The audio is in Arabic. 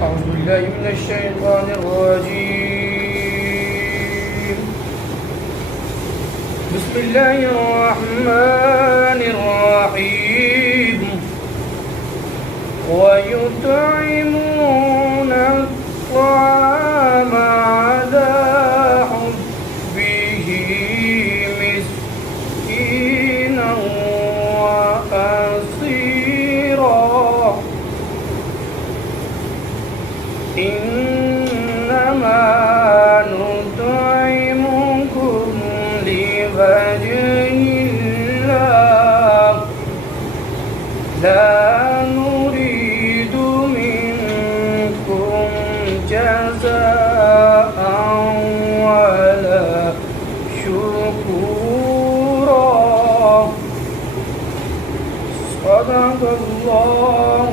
أعوذ بالله من الشيطان الرجيم. بسم الله الرحمن الرحيم. ويطعمون الطعام على حبه مسكينا وأسيرا إنما نطعمكم لوجه الله لا نريد منكم جزاء ولا شكورا. صدق الله